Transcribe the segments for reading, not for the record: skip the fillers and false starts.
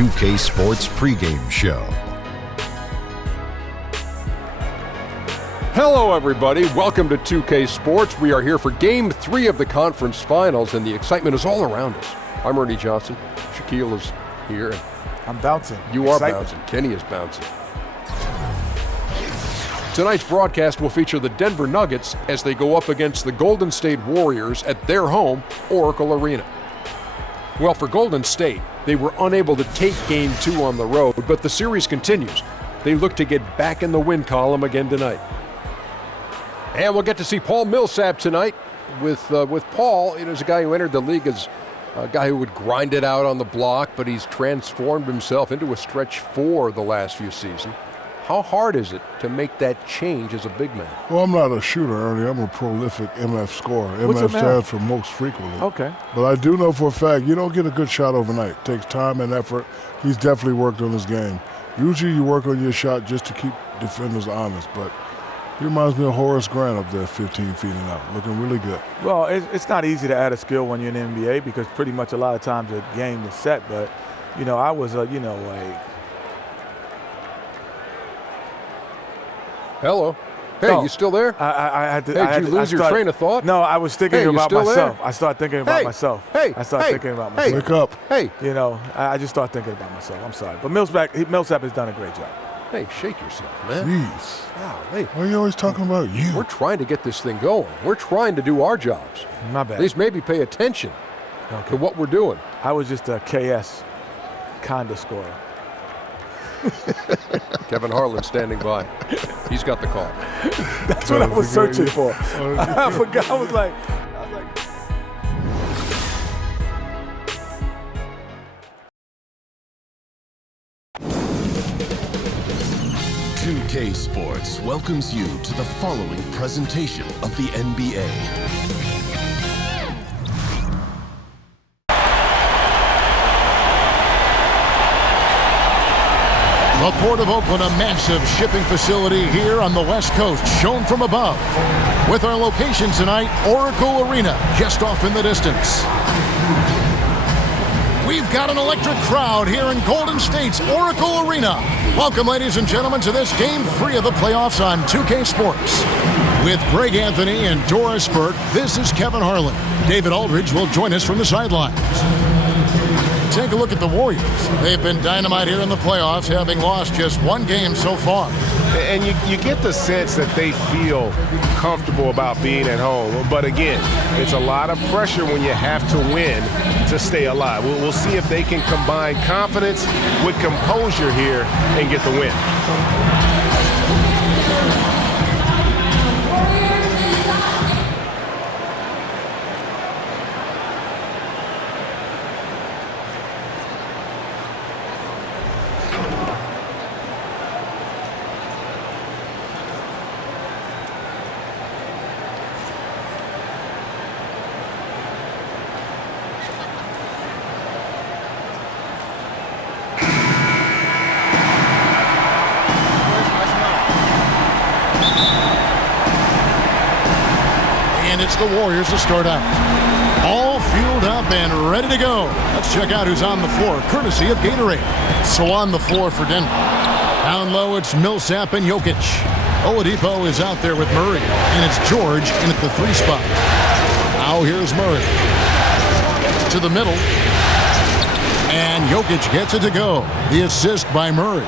2K Sports pregame show. Hello, everybody. Welcome to 2K Sports. We are here for Game 3 of the conference finals, and the excitement is all around us. I'm Ernie Johnson. Shaquille is here. I'm bouncing. You are bouncing. Kenny is bouncing. Tonight's broadcast will feature the Denver Nuggets as they go up against the Golden State Warriors at their home, Oracle Arena. Well, for Golden State, they were unable to take Game 2 on the road, but the series continues. They look to get back in the win column again tonight. And we'll get to see Paul Millsap tonight. With Paul, he's a guy who entered the league as a guy who would grind it out on the block, but he's transformed himself into a stretch four the last few seasons. How hard is it to make that change as a big man? Well, I'm not a shooter, Ernie. I'm a prolific MF scorer. What's MF stands for most frequently. Okay. But I do know for a fact you don't get a good shot overnight. It takes time and effort. He's definitely worked on his game. Usually you work on your shot just to keep defenders honest, but he reminds me of Horace Grant up there 15 feet and out, looking really good. Well, it's not easy to add a skill when you're in the NBA because pretty much a lot of times the game is set. But, I was Hello. Hey, you still there? I had to. Hey, did you lose your train of thought? No, I was thinking about myself. I started thinking about myself. I started thinking about myself. Wake up. Hey. I just started thinking about myself. I'm sorry. But Millsap has done a great job. Hey, shake yourself, man. Jeez. Golly. Why are you always talking about you? We're trying to get this thing going. We're trying to do our jobs. My bad. At least maybe pay attention to what we're doing. I was just a KS kind of scorer. Kevin Harlan standing by. He's got the call. That's what I was searching for. I forgot. I was like. 2K Sports welcomes you to the following presentation of the NBA. The Port of Oakland, a massive shipping facility here on the West Coast, shown from above. With our location tonight, Oracle Arena, just off in the distance. We've got an electric crowd here in Golden State's Oracle Arena. Welcome, ladies and gentlemen, to this Game 3 of the playoffs on 2K Sports. With Greg Anthony and Doris Burke, this is Kevin Harlan. David Aldridge will join us from the sidelines. Take a look at the Warriors. They've been dynamite here in the playoffs, having lost just one game so far. And you get the sense that they feel comfortable about being at home. But again, it's a lot of pressure when you have to win to stay alive. We'll see if they can combine confidence with composure here and get the win. It's the Warriors to start out. All fueled up and ready to go. Let's check out who's on the floor, courtesy of Gatorade. So on the floor for Denver. Down low, it's Millsap and Jokic. Oladipo is out there with Murray, and it's George in at the 3 spot. Now here's Murray. To the middle. And Jokic gets it to go. The assist by Murray.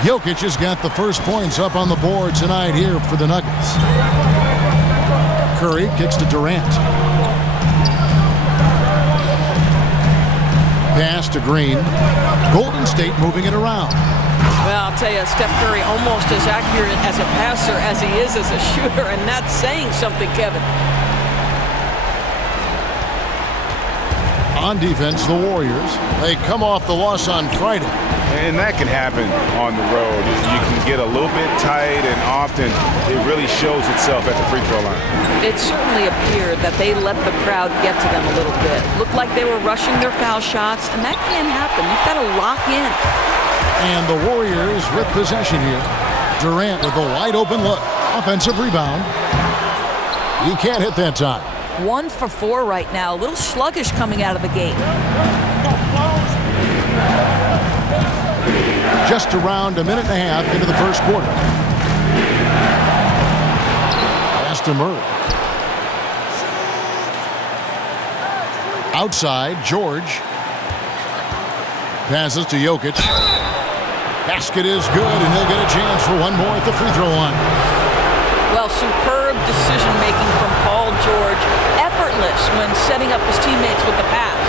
Jokic has got the first points up on the board tonight here for the Nuggets. Curry kicks to Durant. Pass to Green. Golden State moving it around. Well, I'll tell you, Steph Curry almost as accurate as a passer as he is as a shooter, and that's saying something, Kevin. On defense, the Warriors. They come off the loss on Friday. And that can happen on the road. You can get a little bit tight, and often it really shows itself at the free throw line. It certainly appeared that they let the crowd get to them a little bit. Looked like they were rushing their foul shots, and that can happen. You've got to lock in. And the Warriors with possession here. Durant with a wide open look. Offensive rebound. He can't hit that time. 1 for 4 right now. A little sluggish coming out of the gate. Just around a minute and a half into the first quarter. Pass to Murray. Outside, George. Passes to Jokic. Basket is good, and he'll get a chance for one more at the free throw line. Well, superb decision-making from Paul George. Effortless when setting up his teammates with the pass.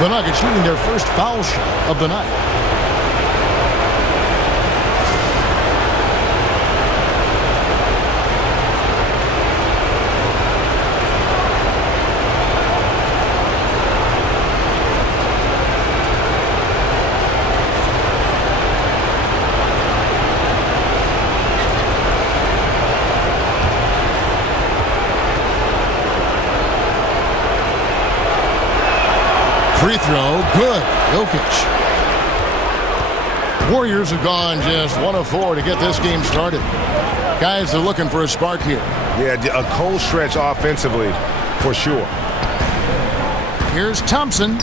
The Nuggets shooting their first foul shot of the night. Free throw, good. Jokic. Warriors have gone just 1 of 4 to get this game started. Guys are looking for a spark here. Yeah, a cold stretch offensively, for sure. Here's Thompson.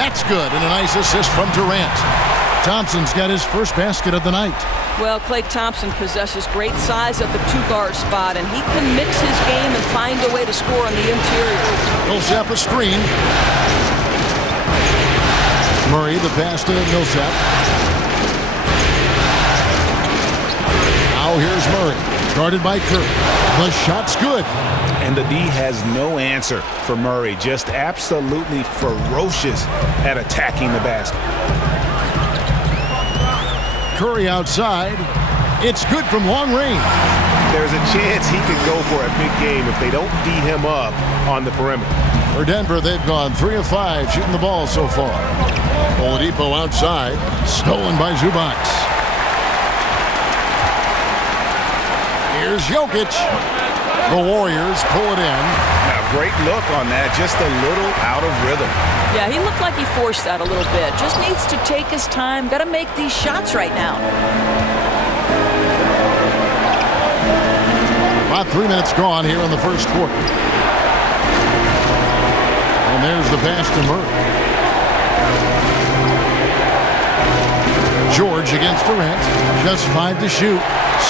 That's good, and a nice assist from Durant. Thompson's got his first basket of the night. Well, Klay Thompson possesses great size at the two-guard spot, and he can mix his game and find a way to score on the interior. Millsap a screen. Murray, the pass to Millsap. Now here's Murray, guarded by Curry. The shot's good. And the D has no answer for Murray. Just absolutely ferocious at attacking the basket. Curry outside. It's good from long range. There's a chance he could go for a big game if they don't D him up on the perimeter. For Denver, they've gone 3 of 5 shooting the ball so far. Oladipo outside, stolen by Zubac. Here's Jokic. The Warriors pull it in. Now, great look on that, just a little out of rhythm. Yeah, he looked like he forced that a little bit. Just needs to take his time. Got to make these shots right now. About 3 minutes gone here in the first quarter. And there's the pass to Murray. George against Durant. Just 5 to shoot.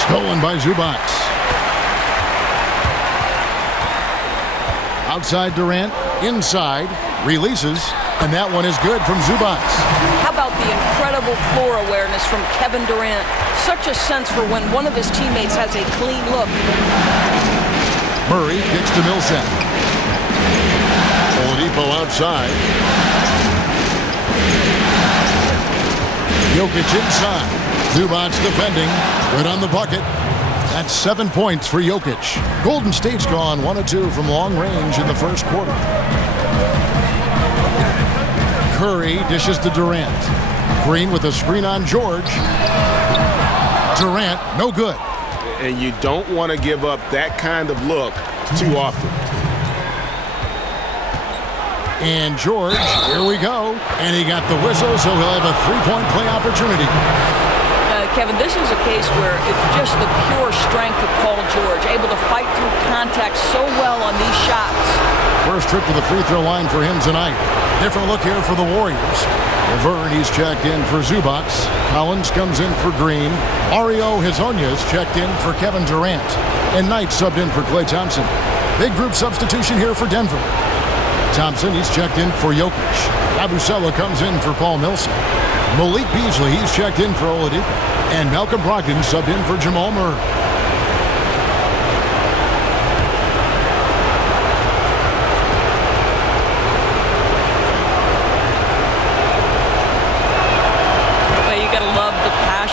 Stolen by Zubac. Outside Durant. Inside. Releases. And that one is good from Zubac. How about the incredible floor awareness from Kevin Durant? Such a sense for when one of his teammates has a clean look. Murray kicks to Millsap. Oladipo outside. Jokic inside. Zubac defending. Good on the bucket. That's 7 points for Jokic. Golden State's gone 1 of 2 from long range in the first quarter. Curry dishes to Durant. Green with a screen on George. Durant, no good. And you don't want to give up that kind of look too often. And George, here we go. And he got the whistle, so he'll have a 3-point play opportunity. Kevin, this is a case where it's just the pure strength of Paul George, able to fight through contact so well on these shots. First trip to the free throw line for him tonight. Different look here for the Warriors. Laverne, he's checked in for Zubac. Collins comes in for Green. Ario Hezonja's checked in for Kevin Durant. And Knight subbed in for Klay Thompson. Big group substitution here for Denver. Thompson, he's checked in for Jokic. Abusela comes in for Paul Millsap. Malik Beasley, he's checked in for Oladipo. And Malcolm Brogdon subbed in for Jamal Murray.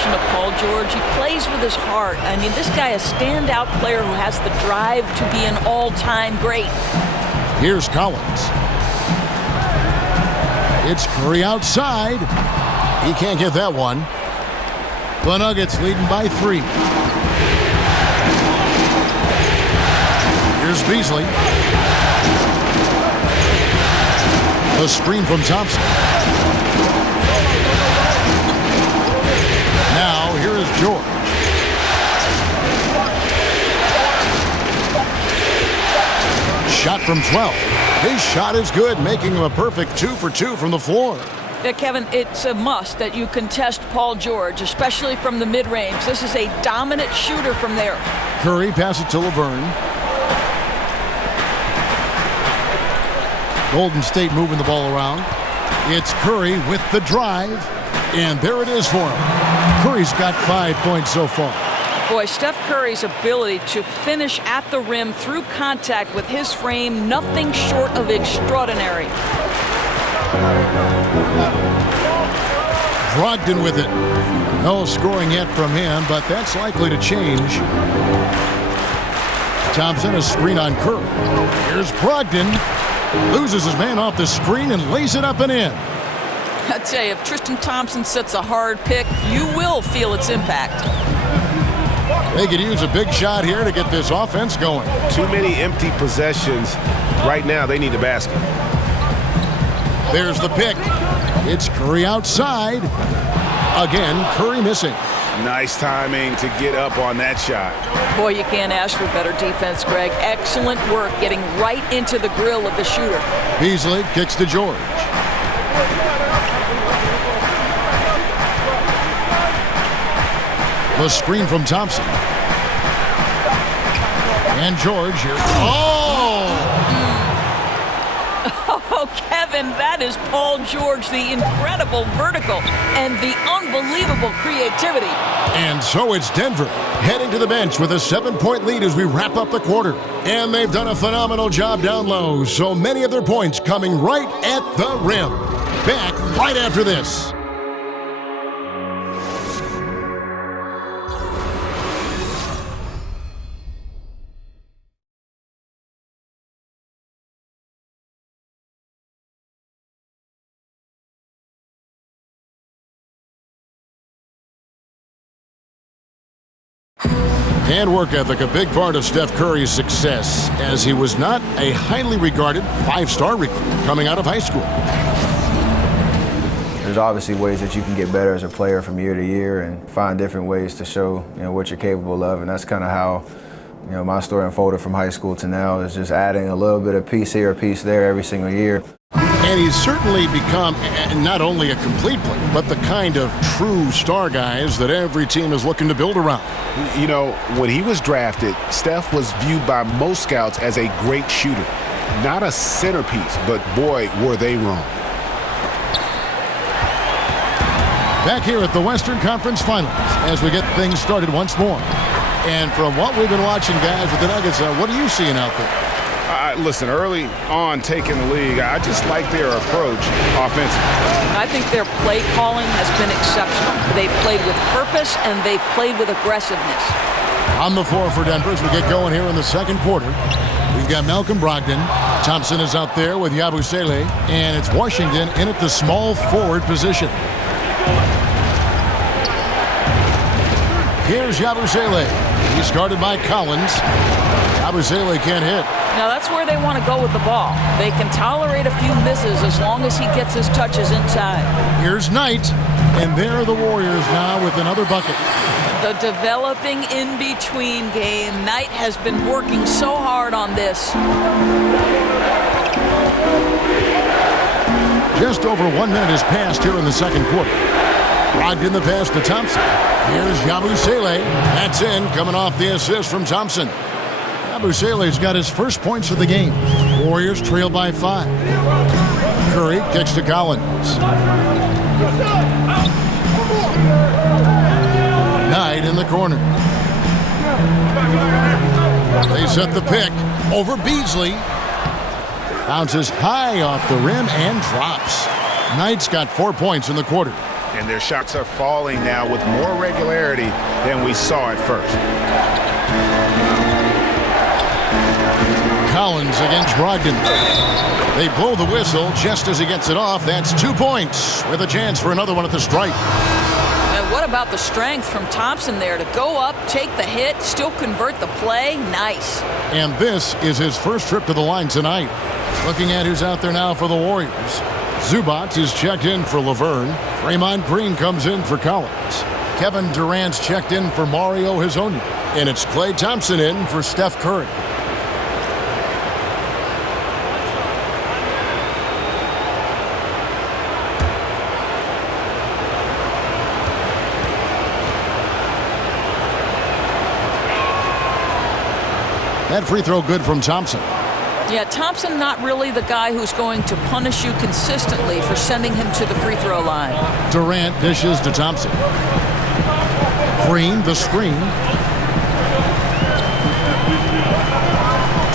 Of Paul George. He plays with his heart. I mean, this guy is a standout player who has the drive to be an all-time great. Here's Collins. It's Curry outside. He can't get that one. The Nuggets leading by 3. Here's Beasley. A screen from Thompson. Now, here is George. Shot from 12. His shot is good, making him a perfect 2 for 2 from the floor. Yeah, Kevin, it's a must that you contest Paul George, especially from the mid-range. This is a dominant shooter from there. Curry passes to Laverne. Golden State moving the ball around. It's Curry with the drive, and there it is for him. Curry's got 5 points so far. Boy, Steph Curry's ability to finish at the rim through contact with his frame, nothing short of extraordinary. Brogdon with it. No scoring yet from him, but that's likely to change. Thompson, a screen on Curry. Here's Brogdon. Loses his man off the screen and lays it up and in. I tell you, if Tristan Thompson sets a hard pick, you will feel its impact. They could use a big shot here to get this offense going. Too many empty possessions. Right now, they need a basket. There's the pick. It's Curry outside. Again, Curry missing. Nice timing to get up on that shot. Boy, you can't ask for better defense, Greg. Excellent work getting right into the grill of the shooter. Beasley kicks to George. The screen from Thompson. And George here. Oh, Kevin, that is Paul George, the incredible vertical and the unbelievable creativity. And so it's Denver heading to the bench with a 7-point lead as we wrap up the quarter. And they've done a phenomenal job down low. So many of their points coming right at the rim. Back right after this. And work ethic, a big part of Steph Curry's success, as he was not a highly regarded 5-star recruit coming out of high school. There's obviously ways that you can get better as a player from year to year and find different ways to show, what you're capable of, and that's kind of how, my story unfolded from high school to now, is just adding a little bit of piece here, a piece there every single year. And he's certainly become not only a complete player, but the kind of true star guys that every team is looking to build around. When he was drafted, Steph was viewed by most scouts as a great shooter. Not a centerpiece, but boy, were they wrong. Back here at the Western Conference Finals as we get things started once more. And from what we've been watching, guys, with the Nuggets, what are you seeing out there? Listen, early on taking the league, I just like their approach offensively. I think their play calling has been exceptional. They've played with purpose and they've played with aggressiveness. On the floor for Denver as we get going here in the second quarter. We've got Malcolm Brogdon. Thompson is out there with Yabusele. And it's Washington in at the small forward position. Here's Yabusele. He's guarded by Collins. Yabusele can't hit. Now that's where they want to go with the ball. They can tolerate a few misses as long as he gets his touches inside. Here's Knight, and there are the Warriors now with another bucket. The developing in-between game. Knight has been working so hard on this. Just over 1 minute has passed here in the second quarter. Brogdon the pass to Thompson. Here's Yabusele. That's in, coming off the assist from Thompson. Yabusele's got his first points of the game. Warriors trail by 5. Curry kicks to Collins. Knight in the corner. They set the pick over Beasley. Bounces high off the rim and drops. Knight's got 4 points in the quarter. And their shots are falling now with more regularity than we saw at first. Collins against Brogdon. They blow the whistle just as he gets it off. That's 2 points with a chance for another one at the stripe. And what about the strength from Thompson there to go up, take the hit, still convert the play? Nice. And this is his first trip to the line tonight. Looking at who's out there now for the Warriors. Zubac is checked in for Laverne. Draymond Green comes in for Collins. Kevin Durant's checked in for Mario Hezonja. And it's Klay Thompson in for Steph Curry. That free throw good from Thompson. Yeah, Thompson not really the guy who's going to punish you consistently for sending him to the free throw line. Durant dishes to Thompson. Green, the screen.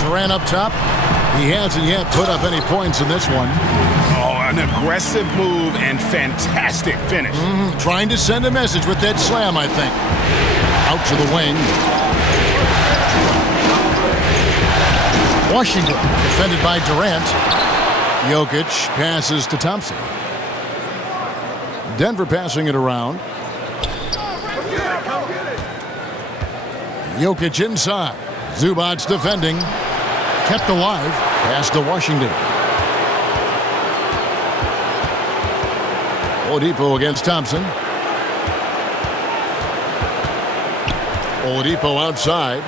Durant up top. He hasn't yet put up any points in this one. Oh, an aggressive move and fantastic finish. Trying to send a message with that slam, I think. Out to the wing. Washington, defended by Durant. Jokic passes to Thompson. Denver passing it around. Jokic inside. Zubac's defending. Kept alive. Pass to Washington. Oladipo against Thompson. Oladipo outside.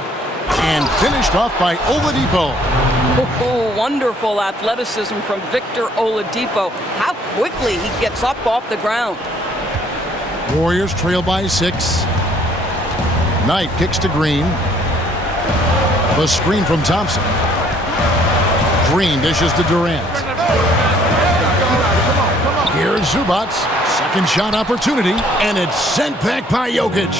And finished off by Oladipo. Oh, wonderful athleticism from Victor Oladipo. How quickly he gets up off the ground. Warriors trail by 6. Knight kicks to Green. The screen from Thompson. Green dishes to Durant. Here's Zubac. Second shot opportunity. And it's sent back by Jokic.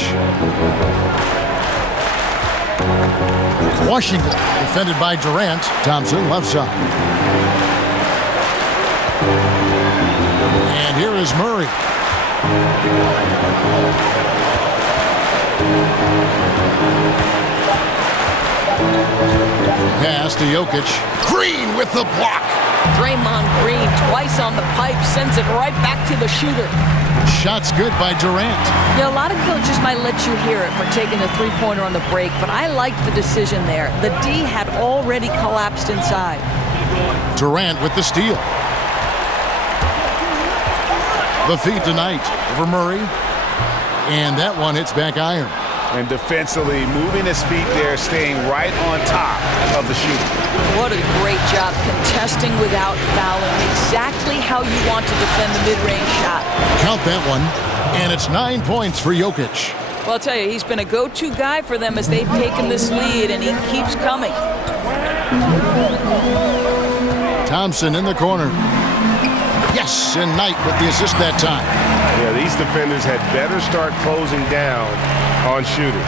Washington defended by Durant. Thompson left side. And here is Murray. Pass to Jokic. Green with the block. Draymond Green twice on the pipe sends it right back to the shooter. Shot's good by Durant. Now, a lot of coaches might let you hear it for taking a three-pointer on the break, but I like the decision there. The D had already collapsed inside. Durant with the steal. The feed tonight over Murray. And that one hits back iron. And defensively, moving his feet there, staying right on top of the shooter. What a great job contesting without fouling. Exactly how you want to defend the mid-range shot. Count that one. And it's 9 points for Jokic. Well, I'll tell you, he's been a go-to guy for them as they've taken this lead, and he keeps coming. Thompson in the corner. Yes, and Knight with the assist that time. Yeah, these defenders had better start closing down on shooting.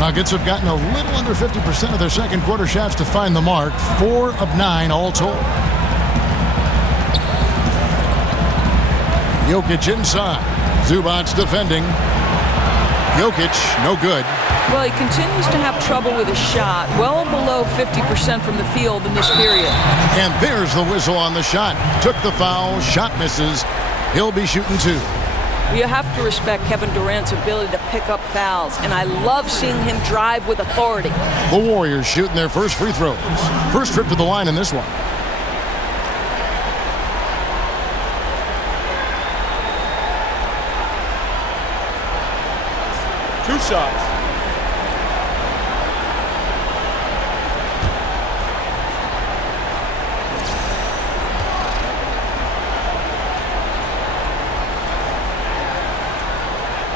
Nuggets have gotten a little under 50% of their second quarter shots to find the mark. 4 of 9 all told. Jokic inside. Zubac defending. Jokic, no good. Well, he continues to have trouble with his shot, well below 50% from the field in this period. And there's the whistle on the shot. Took the foul, shot misses. He'll be shooting 2. You have to respect Kevin Durant's ability to pick up fouls, and I love seeing him drive with authority. The Warriors shooting their first free throws. First trip to the line in this one. Two shots.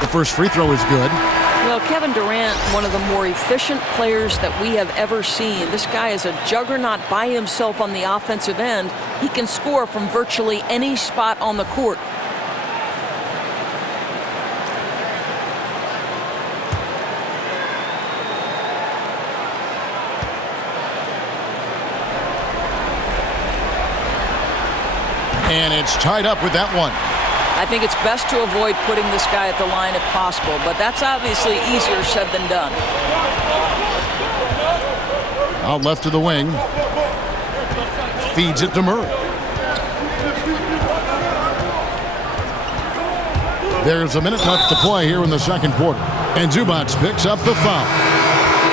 The first free throw is good. Well, Kevin Durant, one of the more efficient players that we have ever seen. This guy is a juggernaut by himself on the offensive end. He can score from virtually any spot on the court. And it's tied up with that one. I think it's best to avoid putting this guy at the line if possible, but that's obviously easier said than done. Out left to the wing. Feeds it to Murray. There's a minute left to play here in the second quarter. And Zubac picks up the foul.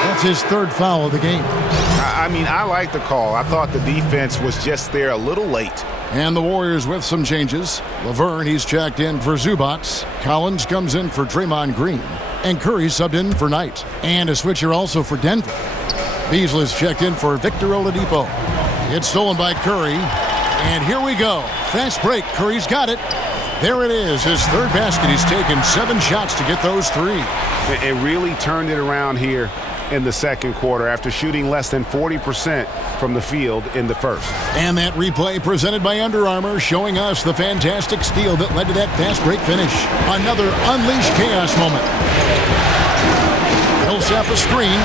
That's his third foul of the game. I mean, I like the call. I thought the defense was just there a little late. And the Warriors with some changes. Laverne, he's checked in for Zubac. Collins comes in for Draymond Green. And Curry subbed in for Knight. And a switcher also for Denver. Beasley's checked in for Victor Oladipo. It's stolen by Curry. And here we go. Fast break. Curry's got it. There it is. His third basket. He's taken 7 shots to get those 3. It really turned it around here in the second quarter after shooting less than 40% from the field in the first. And that replay presented by Under Armour showing us the fantastic steal that led to that fast break finish. Another unleashed chaos moment. Millsap a screen.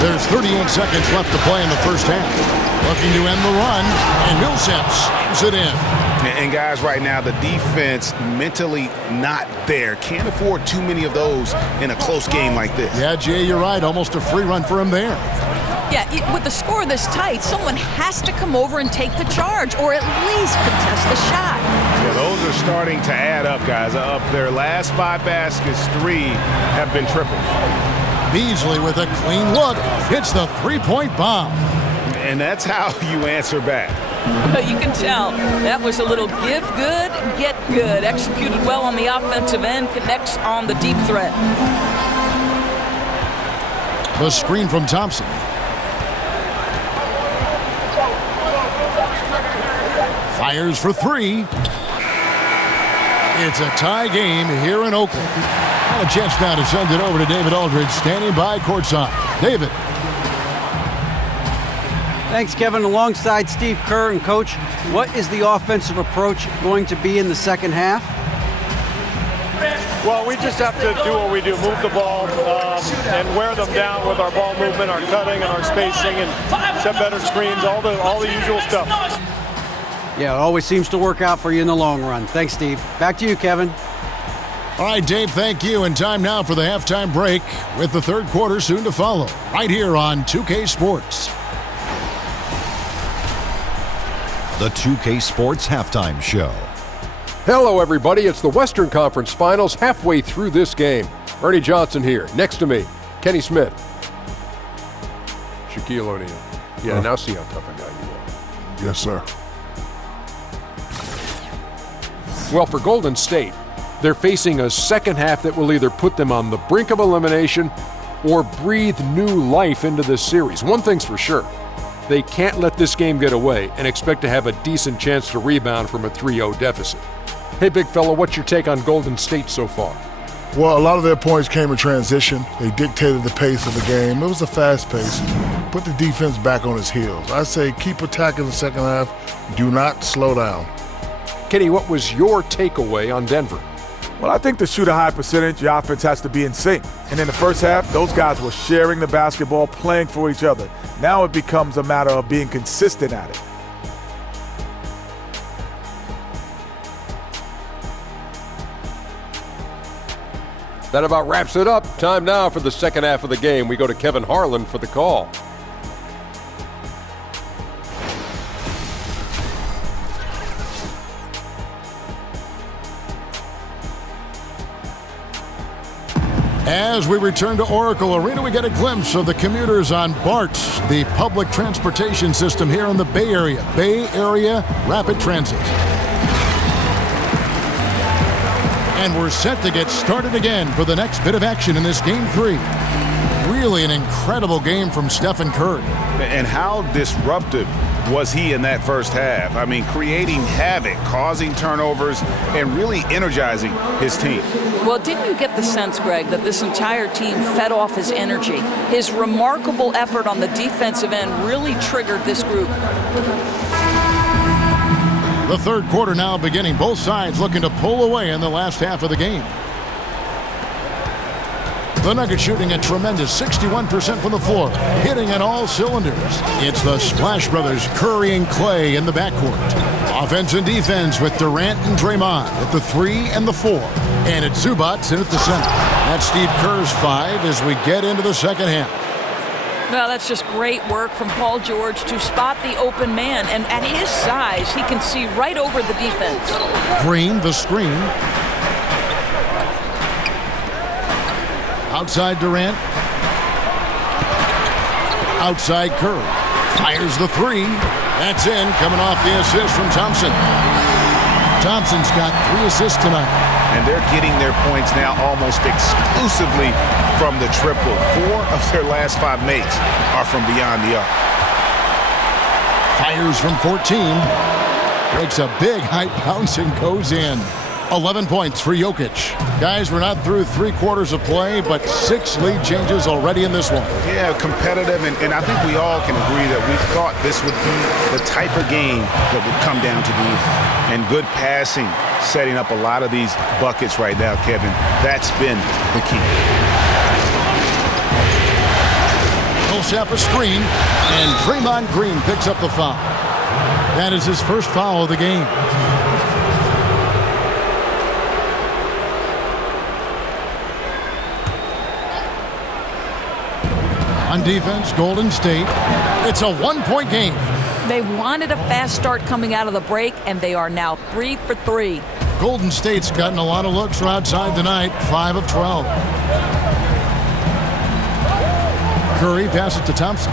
There's 38 seconds left to play in the first half. Looking to end the run, and Millsap slams it in. And guys, right now, the defense mentally not there. Can't afford too many of those in a close game like this. Yeah, Jay, you're right. Almost a free run for him there. Yeah, with the score this tight, someone has to come over and take the charge, or at least contest the shot. Yeah, those are starting to add up, guys. Up their last 5 baskets, 3 have been tripled. Beasley with a clean look hits the three-point bomb. And that's how you answer back. You can tell that was a little give good, get good. Executed well on the offensive end, connects on the deep threat. The screen from Thompson. Fires for 3. It's a tie game here in Oakland. And a chance now to send it over to David Aldridge, standing by courtside. David. Thanks, Kevin. Alongside Steve Kerr and Coach, what is the offensive approach going to be in the second half? Well, we just have to do what we do, move the ball and wear them down with our ball movement, our cutting, and our spacing, and set better screens, all the usual stuff. Yeah, it always seems to work out for you in the long run. Thanks, Steve. Back to you, Kevin. All right, Dave, thank you. And time now for the halftime break with the third quarter soon to follow, right here on 2K Sports. The 2K Sports Halftime Show. Hello, everybody. It's the Western Conference Finals, halfway through this game. Ernie Johnson here. Next to me, Kenny Smith. Shaquille O'Neal. Yeah, now see how tough a guy you are. Yes, sir. Well, for Golden State, they're facing a second half that will either put them on the brink of elimination or breathe new life into this series. One thing's for sure. They can't let this game get away and expect to have a decent chance to rebound from a 3-0 deficit. Hey, big fella, what's your take on Golden State so far? Well, a lot of their points came in transition. They dictated the pace of the game. It was a fast pace. Put the defense back on its heels. I say keep attacking the second half. Do not slow down. Kenny, what was your takeaway on Denver? Well, I think to shoot a high percentage, your offense has to be in sync. And in the first half, those guys were sharing the basketball, playing for each other. Now it becomes a matter of being consistent at it. That about wraps it up. Time now for the second half of the game. We go to Kevin Harlan for the call. As we return to Oracle Arena, we get a glimpse of the commuters on BART, the public transportation system here in the Bay Area. Bay Area Rapid Transit. And we're set to get started again for the next bit of action in this Game 3. Really an incredible game from Stephen Curry. And how disruptive was he in that first half? I mean, creating havoc, causing turnovers, and really energizing his team. Well, didn't you get the sense, Greg, that this entire team fed off his energy? His remarkable effort on the defensive end really triggered this group. The third quarter now beginning. Both sides looking to pull away in the last half of the game. The Nuggets shooting a tremendous 61% from the floor, hitting on all cylinders. It's the Splash Brothers, Curry and Clay in the backcourt. Offense and defense with Durant and Draymond at the 3 and the 4. And it's Zubac in at the center. That's Steve Kerr's 5 as we get into the second half. Well, that's just great work from Paul George to spot the open man. And at his size, he can see right over the defense. Green, the screen. Outside Durant. Outside Curry. Fires the 3. That's in, coming off the assist from Thompson. Thompson's got 3 assists tonight. And they're getting their points now almost exclusively from the triple. 4 of their last 5 makes are from beyond the arc. Fires from 14. Breaks a big high bounce and goes in. 11 points for Jokic. Guys, we're not through 3 quarters of play, but 6 lead changes already in this one. Yeah, competitive, and I think we all can agree that we thought this would be the type of game that would come down to the end. And good passing, setting up a lot of these buckets right now, Kevin. That's been the key. Millsap a screen, and Draymond Green picks up the foul. That is his first foul of the game. On defense, Golden State. It's a 1-point game. They wanted a fast start coming out of the break, and they are now 3 for 3. Golden State's gotten a lot of looks from outside tonight, 5 of 12. Curry passes to Thompson.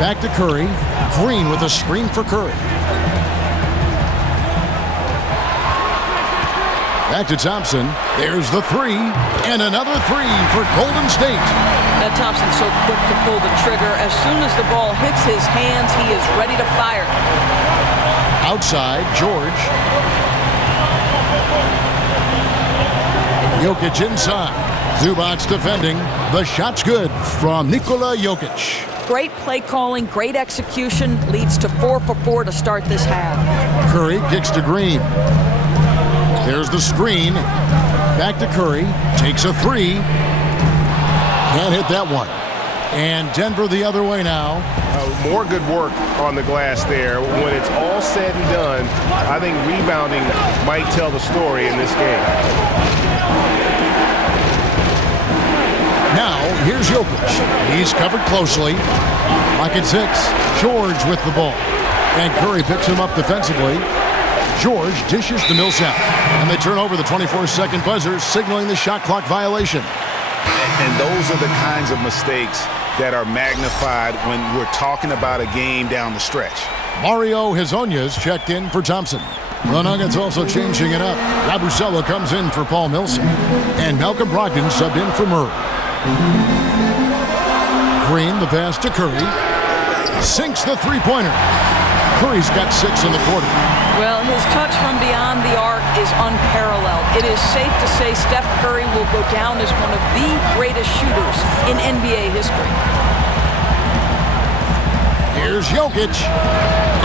Back to Curry. Green with a screen for Curry. Back to Thompson. There's the 3, and another 3 for Golden State. Now Thompson's so quick to pull the trigger. As soon as the ball hits his hands, he is ready to fire. Outside, George. Jokic inside. Zubac's defending. The shot's good from Nikola Jokic. Great play calling, great execution, leads to 4 for 4 to start this half. Curry kicks to Green. There's the screen. Back to Curry. Takes a 3. Can't hit that one. And Denver the other way now. More good work on the glass there. When it's all said and done, I think rebounding might tell the story in this game. Now, here's Jokic. He's covered closely. Lock at 6. George with the ball. And Curry picks him up defensively. George dishes to Millsap. And they turn over the 24-second buzzer, signaling the shot clock violation. And those are the kinds of mistakes that are magnified when we're talking about a game down the stretch. Mario Hezonja's checked in for Thompson. The Nuggets also changing it up. Yabusele comes in for Paul Millsap. And Malcolm Brogdon subbed in for Murray. Green, the pass to Curry. Sinks the three-pointer. Curry's got 6 in the quarter. Well, his touch from beyond the arc is unparalleled. It is safe to say Steph Curry will go down as one of the greatest shooters in NBA history. Here's Jokic.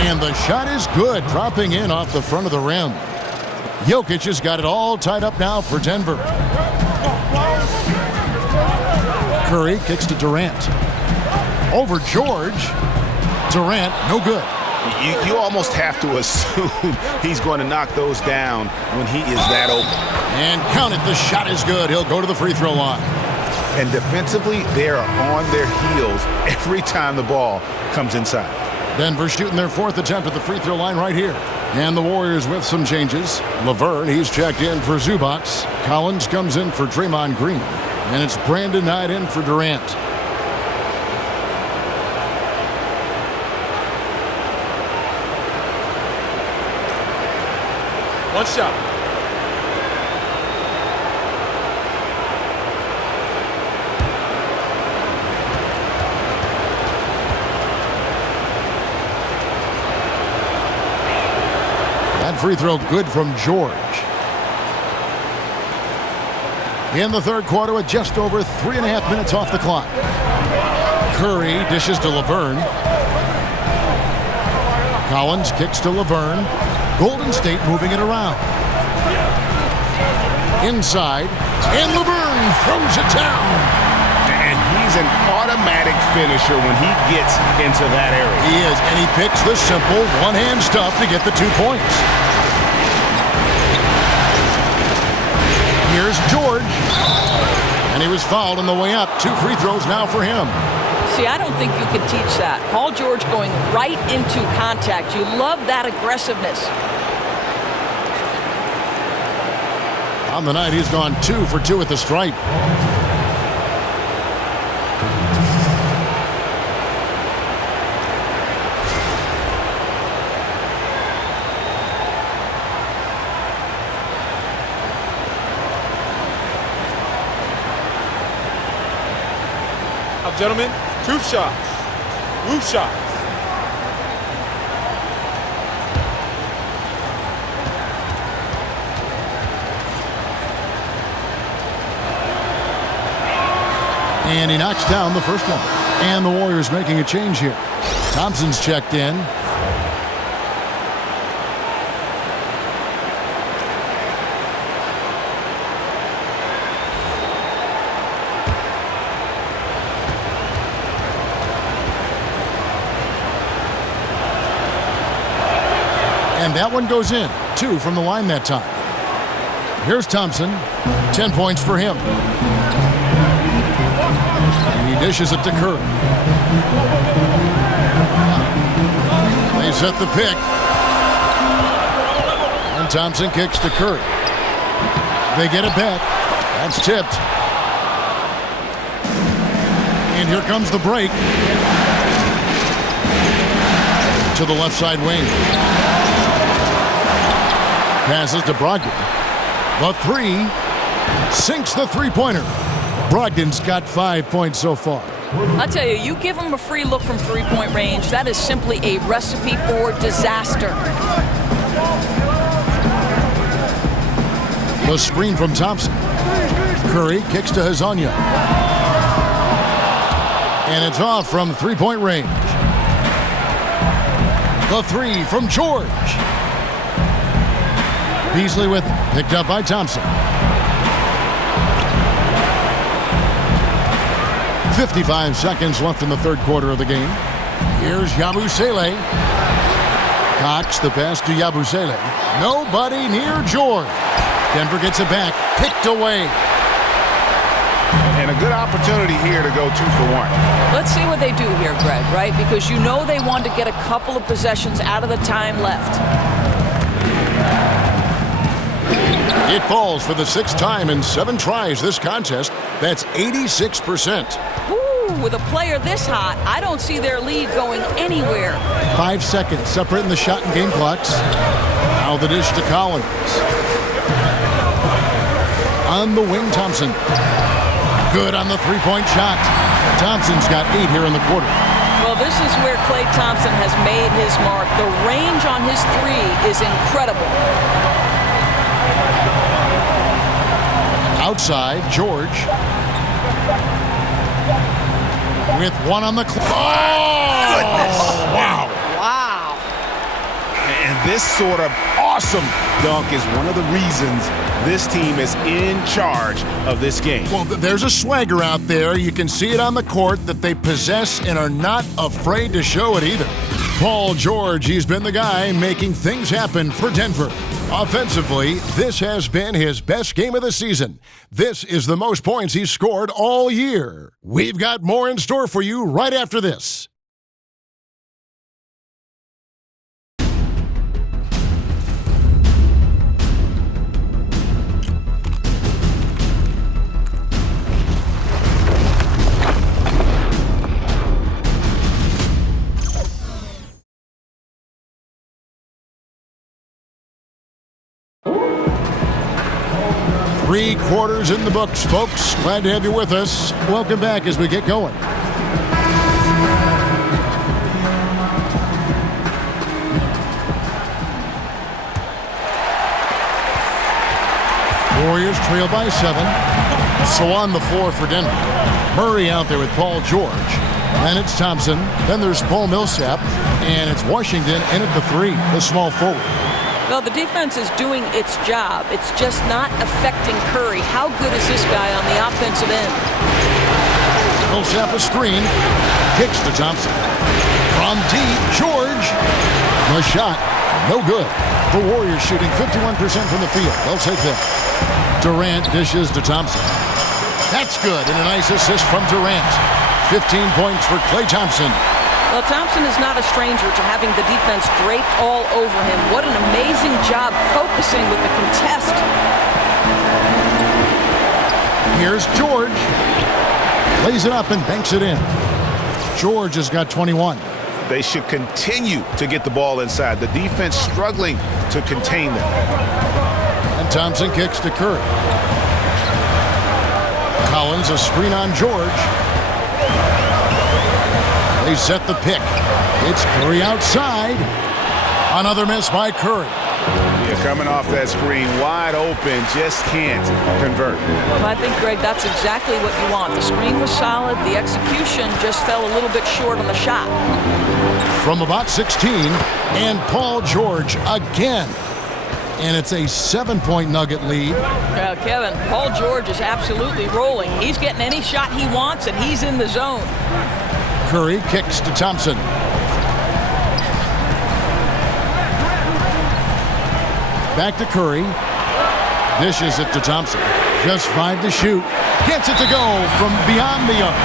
And the shot is good, dropping in off the front of the rim. Jokic has got it all tied up now for Denver. Curry kicks to Durant. Over George. Durant, no good. You almost have to assume he's going to knock those down when he is that open. And count it, the shot is good. He'll go to the free throw line. And defensively, they are on their heels every time the ball comes inside. Denver shooting their 4th attempt at the free throw line right here. And the Warriors with some changes. Laverne, he's checked in for Zubac. Collins comes in for Draymond Green. And it's Brandon Knight in for Durant. One shot. That free throw good from George. In the third quarter with just over 3.5 minutes off the clock. Curry dishes to Laverne. Collins kicks to Laverne. Golden State moving it around. Inside. And Laverne throws it down. And he's an automatic finisher when he gets into that area. He is, and he picks the simple one-hand stuff to get the 2 points. Here's George. And he was fouled on the way up. 2 free throws now for him. See, I don't think you can teach that. Paul George going right into contact. You love that aggressiveness. On the night, he's gone 2 for 2 at the stripe. Gentlemen, 2 shots. Roof shots. And he knocks down the first one. And the Warriors making a change here. Thompson's checked in. And that one goes in. 2 from the line that time. Here's Thompson. 10 points for him. He dishes it to Curry. They set the pick. And Thompson kicks to Curry. They get it back. That's tipped. And here comes the break. To the left side wing. Passes to Brogdon. The 3 sinks the three-pointer. Brogdon's got 5 points so far. I tell you, you give him a free look from three-point range, that is simply a recipe for disaster. The screen from Thompson. Curry kicks to Hezonja. And it's off from three-point range. The 3 from George. Beasley with it, picked up by Thompson. 55 seconds left in the third quarter of the game. Here's Yabusele. Cox, the pass to Yabusele. Nobody near George. Denver gets it back, picked away. And a good opportunity here to go 2 for 1. Let's see what they do here, Greg, right? Because you know they want to get a couple of possessions out of the time left. It falls for the 6th time in 7 tries this contest. That's 86%. Ooh, with a player this hot, I don't see their lead going anywhere. 5 seconds separating the shot and game clocks. Now the dish to Collins. On the wing, Thompson. Good on the three-point shot. Thompson's got 8 here in the quarter. Well, this is where Klay Thompson has made his mark. The range on his 3 is incredible. Outside, George. With 1 on the clock. Oh! Goodness. Wow. Wow. And this sort of awesome dunk is one of the reasons this team is in charge of this game. Well, there's a swagger out there. You can see it on the court that they possess and are not afraid to show it either. Paul George, he's been the guy making things happen for Denver. Offensively, this has been his best game of the season. This is the most points he's scored all year. We've got more in store for you right after this. Three quarters in the books, folks. Glad to have you with us. Welcome back as we get going. Warriors trail by 7. So on the floor for Denver. Murray out there with Paul George. Then it's Thompson. Then there's Paul Millsap. And it's Washington in at the 3, the small forward. Well, the defense is doing its job. It's just not affecting Curry. How good is this guy on the offensive end? Millsap a screen. Kicks to Thompson. From deep, George. The shot, no good. The Warriors shooting 51% from the field. They'll take that. Durant dishes to Thompson. That's good, and a nice assist from Durant. 15 points for Klay Thompson. Well, Thompson is not a stranger to having the defense draped all over him. What an amazing job focusing with the contest. Here's George. Lays it up and banks it in. George has got 21. They should continue to get the ball inside. The defense struggling to contain them. And Thompson kicks to Curry. Collins a screen on George. They set the pick. It's Curry outside. Another miss by Curry. Yeah, coming off that screen, wide open, just can't convert. Well, I think, Greg, that's exactly what you want. The screen was solid. The execution just fell a little bit short on the shot. From about 16, and Paul George again. And it's a 7-point Nugget lead. Kevin, Paul George is absolutely rolling. He's getting any shot he wants, and he's in the zone. Curry kicks to Thompson. Back to Curry. Dishes it to Thompson. Just 5 to shoot. Gets it to go from beyond the arc.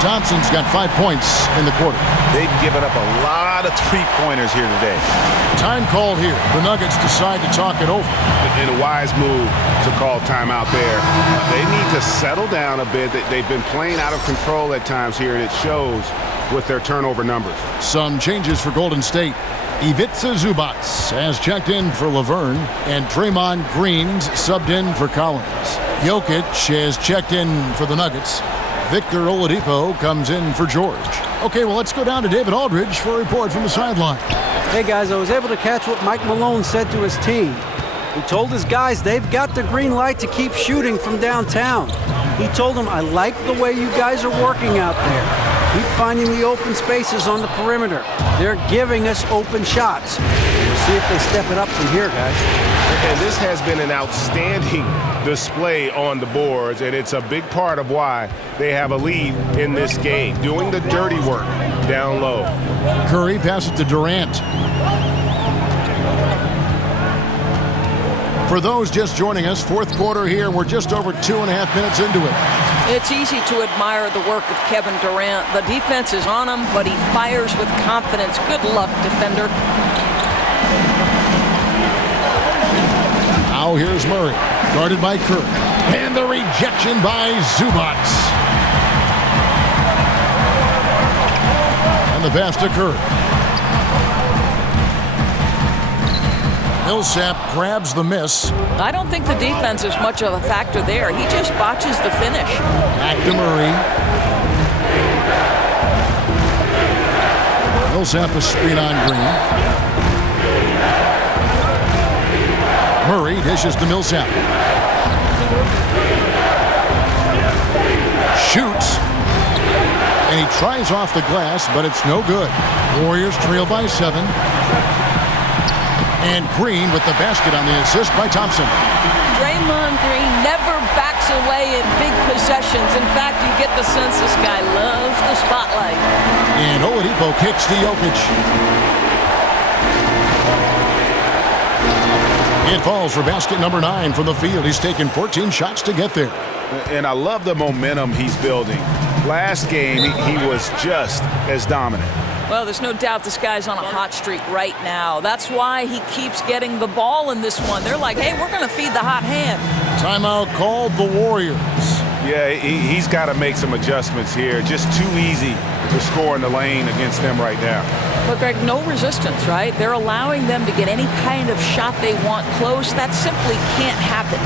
Thompson's got 5 points in the quarter. They've given up a lot of three-pointers here today. Time called here. The Nuggets decide to talk it over. And a wise move to call timeout there. They need to settle down a bit. They've been playing out of control at times here, and it shows with their turnover numbers. Some changes for Golden State. Ivica Zubac has checked in for Laverne, and Draymond Green's subbed in for Collins. Jokic has checked in for the Nuggets. Victor Oladipo comes in for George. Okay, well, let's go down to David Aldridge for a report from the sideline. Hey, guys, I was able to catch what Mike Malone said to his team. He told his guys they've got the green light to keep shooting from downtown. He told them, I like the way you guys are working out there. Keep finding the open spaces on the perimeter. They're giving us open shots. We'll see if they step it up from here, guys. And this has been an outstanding display on the boards, and it's a big part of why they have a lead in this game, doing the dirty work down low. Curry passes to Durant. For those just joining us, fourth quarter here. We're just over 2.5 minutes into it. It's easy to admire the work of Kevin Durant. The defense is on him, but he fires with confidence. Good luck, defender. Now here's Murray, guarded by Kirk. And the rejection by Zubac. And the pass to Kirk. Millsap grabs the miss. I don't think the defense is much of a factor there. He just botches the finish. Back to Murray. Millsap a screen on Green. Murray dishes to Millsap. Shoots. And he tries off the glass, but it's no good. Warriors trail by 7. And Green with the basket on the assist by Thompson. Draymond Green never backs away in big possessions. In fact, you get the sense this guy loves the spotlight. And Oladipo kicks to Jokic. It falls for basket number 9 from the field. He's taken 14 shots to get there. And I love the momentum he's building. Last game, he was just as dominant. Well, there's no doubt this guy's on a hot streak right now. That's why he keeps getting the ball in this one. They're like, hey, we're going to feed the hot hand. Timeout called the Warriors. Yeah, he's got to make some adjustments here. Just too easy to score in the lane against them right now. But, Greg, no resistance, right? They're allowing them to get any kind of shot they want close. That simply can't happen.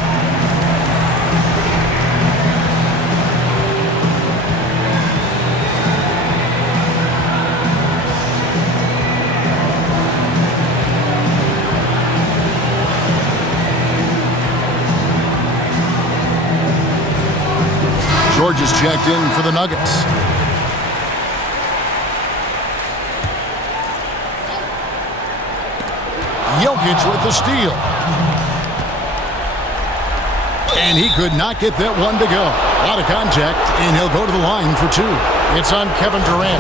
George is checked in for the Nuggets. Jokic with the steal. And he could not get that one to go. A lot of contact, and he'll go to the line for 2. It's on Kevin Durant.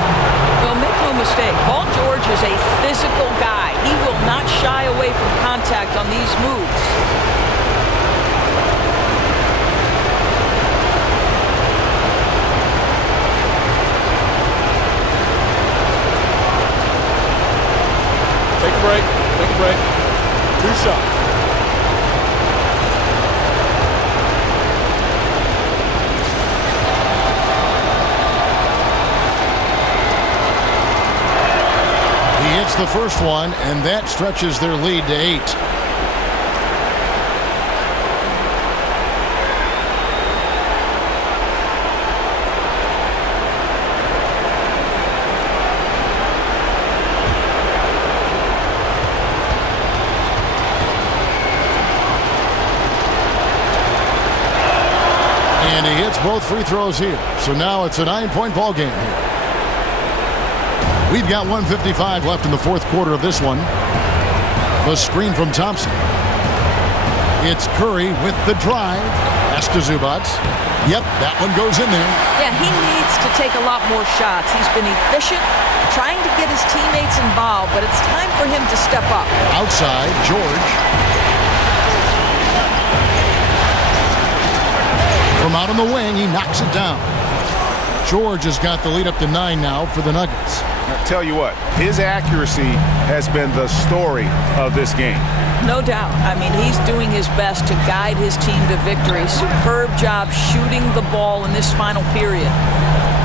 Well, make no mistake, Paul George is a physical guy. He will not shy away from contact on these moves. Take a break. Take a break. 2 shots. He hits the first one, and that stretches their lead to 8. And he hits both free throws here. So now it's a 9-point ball game here. We've got 1:55 left in the fourth quarter of this one. The screen from Thompson. It's Curry with the drive. Pass to Zubac. Yep, that one goes in there. Yeah, he needs to take a lot more shots. He's been efficient, trying to get his teammates involved, but it's time for him to step up. Outside, George. From out on the wing, he knocks it down. George has got the lead up to 9 now for the Nuggets. I'll tell you what, his accuracy has been the story of this game. No doubt. I mean, he's doing his best to guide his team to victory. Superb job shooting the ball in this final period.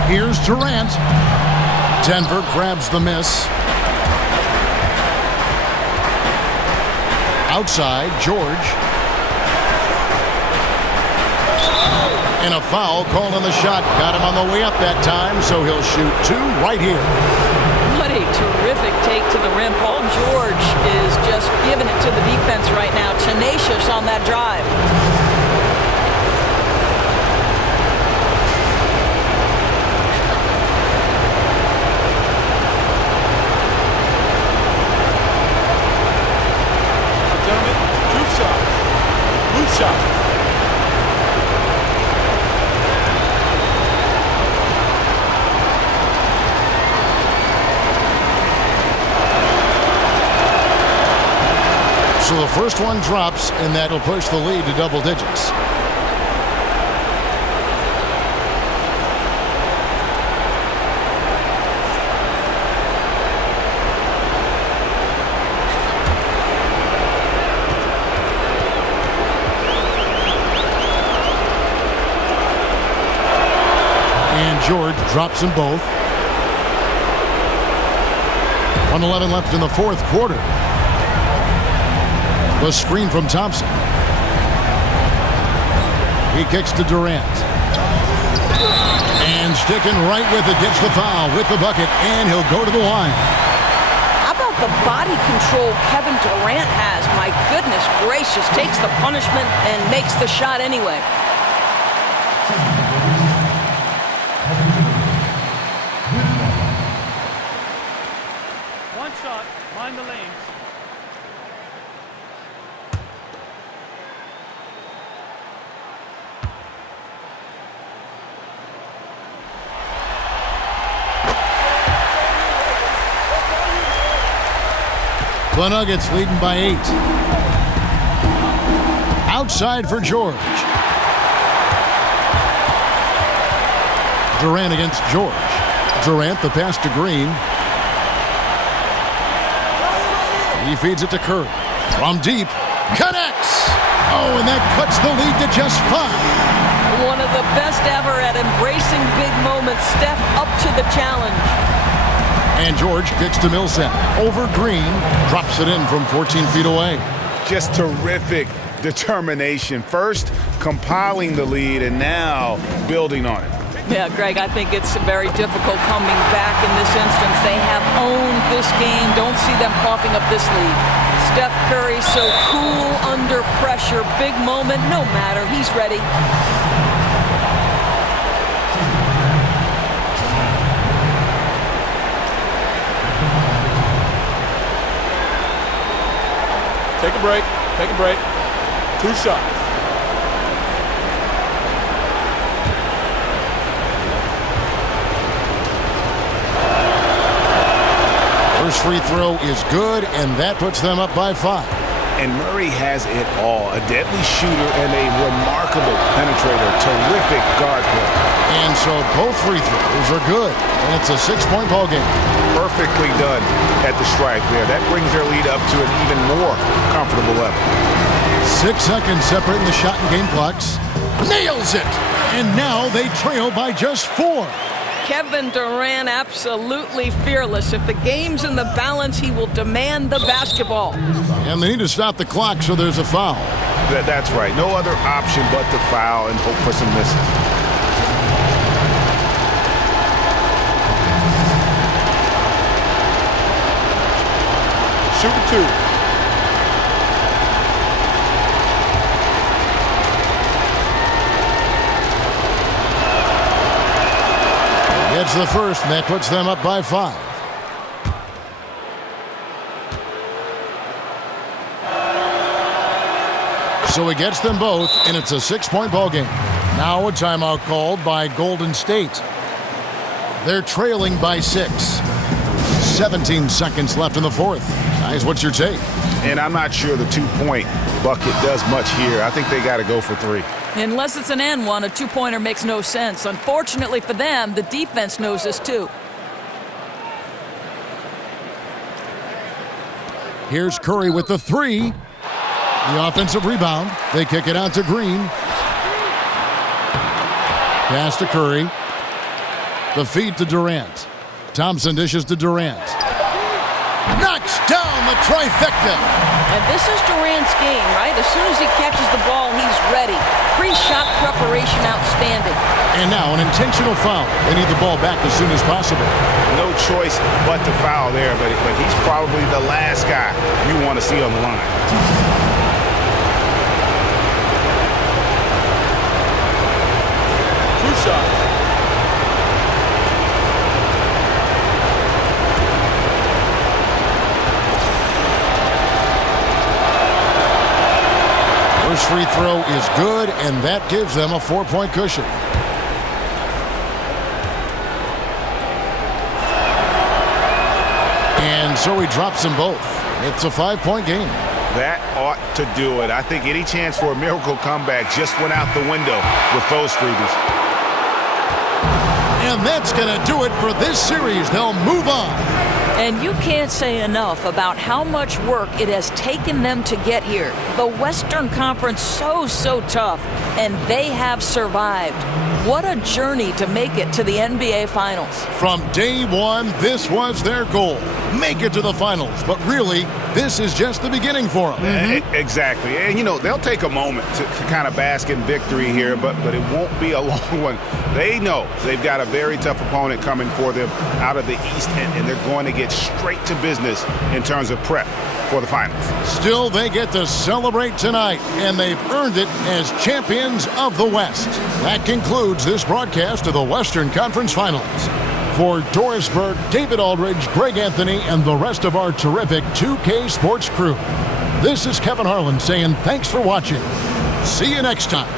Here's Durant. Denver grabs the miss. Outside, George. And a foul called on the shot. Got him on the way up that time, so he'll shoot 2 right here. What a terrific take to the rim. Paul George is just giving it to the defense right now. Tenacious on that drive. Gentlemen, truth shot. Loose shot. So the first one drops, and that'll push the lead to double digits. And George drops them both. 1:11 left in the fourth quarter. The screen from Thompson. He kicks to Durant. And sticking right with it, gets the foul with the bucket, and he'll go to the line. How about the body control Kevin Durant has? My goodness gracious, takes the punishment and makes the shot anyway. One shot, mind the lanes. The Nuggets leading by 8. Outside for George. Durant against George. Durant, the pass to Green. He feeds it to Curry. From deep. Connects! Oh, and that cuts the lead to just 5. One of the best ever at embracing big moments. Steph up to the challenge. And George kicks to Millsap. Over Green. Drops it in from 14 feet away. Just terrific determination. First, compiling the lead, and now building on it. Yeah, Greg, I think it's very difficult coming back in this instance. They have owned this game. Don't see them coughing up this lead. Steph Curry so cool under pressure. Big moment, no matter. He's ready. Take a break. Take a break. 2 shots. First free throw is good, and that puts them up by 5. And Murray has it all. A deadly shooter and a remarkable penetrator. Terrific guard play. And so both free throws are good. And it's a 6-point ball game. Perfectly done at the stripe there. That brings their lead up to an even more comfortable level. 6 seconds separating the shot and game clocks. Nails it! And now they trail by just 4. Kevin Durant absolutely fearless. If the game's in the balance, he will demand the basketball. And they need to stop the clock, so there's a foul. That's right. No other option but to foul and hope for some misses. Shooting 2. gets the first, and that puts them up by 5. So he gets them both, and it's a 6-point ball game. Now a timeout called by Golden State. They're trailing by 6. 17 seconds left in the fourth. Guys, what's your take? And I'm not sure the 2-point bucket does much here. I think they got to go for 3. Unless it's an and one, a 2-pointer makes no sense. Unfortunately for them, the defense knows this too. Here's Curry with the 3. The offensive rebound. They kick it out to Green. Pass to Curry. The feed to Durant. Thompson dishes to Durant. Knocks down the trifecta. And this is Durant's game, right? As soon as he catches the ball, he's ready. Pre-shot preparation outstanding. And now an intentional foul. They need the ball back as soon as possible. No choice but to foul there, but he's probably the last guy you want to see on the line. Shots. First free throw is good, and that gives them a 4-point cushion. And so he drops them both. It's a 5-point game. That ought to do it. I think any chance for a miracle comeback just went out the window with those freebies. And that's going to do it for this series. They'll move on. And you can't say enough about how much work it has taken them to get here. The Western Conference so tough, and they have survived. What a journey to make it to the NBA Finals. From day one, this was their goal. Make it to the finals. But really, this is just the beginning for them. Exactly. And, you know, they'll take a moment to kind of bask in victory here, but it won't be a long one. They know they've got a very tough opponent coming for them out of the East, and they're going to get straight to business in terms of prep for the finals. Still, they get to celebrate tonight, and they've earned it as champions of the West. That concludes this broadcast of the Western Conference Finals. For Doris Burke, David Aldridge, Greg Anthony, and the rest of our terrific 2K Sports crew, this is Kevin Harlan saying thanks for watching. See you next time.